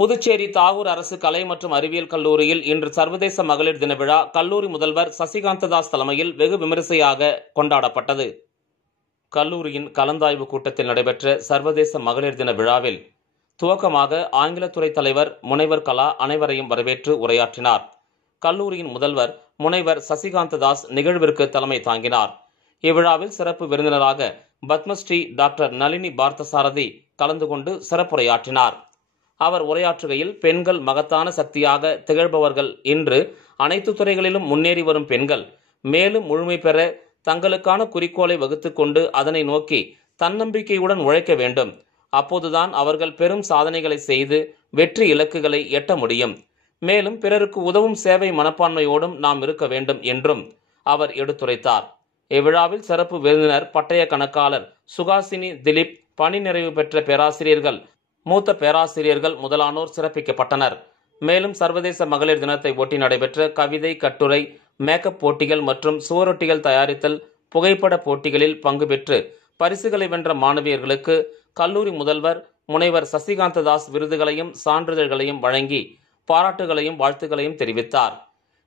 புதுச்சேரி தாகூர் அரசு கலை மற்றும் அறிவியல் கல்லூரியில் இன்று சர்வதேச மகளிர் தின விழா கல்லூரி முதல்வர் சசிகாந்ததாஸ் தலைமையில் வெகு விமரிசையாக கொண்டாடப்பட்டது. கல்லூரியின் கலந்தாய்வு கூட்டத்தில் நடைபெற்ற சர்வதேச மகளிர் தின விழாவில் துவக்கமாக ஆங்கிலத்துறை தலைவர் முனைவர் கலா அனைவரையும் வரவேற்று உரையாற்றினார். கல்லூரியின் முதல்வர் முனைவர் சசிகாந்ததாஸ் நிகழ்விற்கு தலைமை தாங்கினார். இவ்விழாவில் சிறப்பு விருந்தினராக பத்மஸ்ரீ டாக்டர் நளினி பார்த்தசாரதி கலந்து கொண்டு சிறப்புரையாற்றினார். அவர் உரையாற்றுகையில், பெண்கள் மகத்தான சக்தியாக திகழ்பவர்கள். இன்று அனைத்து துறைகளிலும் முன்னேறி வரும் பெண்கள் மேலும் முழுமை பெற தங்களுக்கான குறிக்கோளை வகுத்துக் கொண்டு அதனை நோக்கி தன்னம்பிக்கையுடன் உழைக்க வேண்டும். அப்போதுதான் அவர்கள் பெரும் சாதனைகளை செய்து வெற்றி இலக்குகளை எட்ட முடியும். மேலும் பிறருக்கு உதவும் சேவை மனப்பான்மையோடும் நாம் இருக்க வேண்டும் என்றும் அவர் எடுத்துரைத்தார். இவ்விழாவில் சிறப்பு விருந்தினர் பட்டய கணக்காளர் சுகாசினி திலீப், பணி நிறைவு பெற்ற பேராசிரியர்கள், மூத்த பேராசிரியர்கள் முதலானோர் சிறப்பிக்கப்பட்டனர். மேலும் சர்வதேச மகளிர் தினத்தை ஒட்டி நடைபெற்ற கவிதை, கட்டுரை, மேக்கப் போட்டிகள் மற்றும் சுவரொட்டிகள் தயாரித்தல், புகைப்பட போட்டிகளில் பங்கு பெற்று பரிசுகளை வென்ற மாணவியர்களுக்கு கல்லூரி முதல்வர் முனைவர் சசிகாந்ததாஸ் விருதுகளையும் சான்றிதழ்களையும் வழங்கி பாராட்டுகளையும் வாழ்த்துக்களையும் தெரிவித்தார்.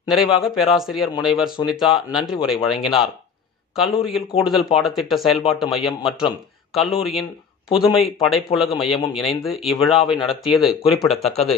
நிறைவாக பேராசிரியர் முனைவர் சுனிதா நன்றி உரை வழங்கினார். கல்லூரியில் கூடுதல் பாடத்திட்ட செயல்பாட்டு மையம் மற்றும் கல்லூரியின் புதுமை படைப்புலகு மையமும் இணைந்து இவ்விழாவை நடத்தியது குறிப்பிடத்தக்கது.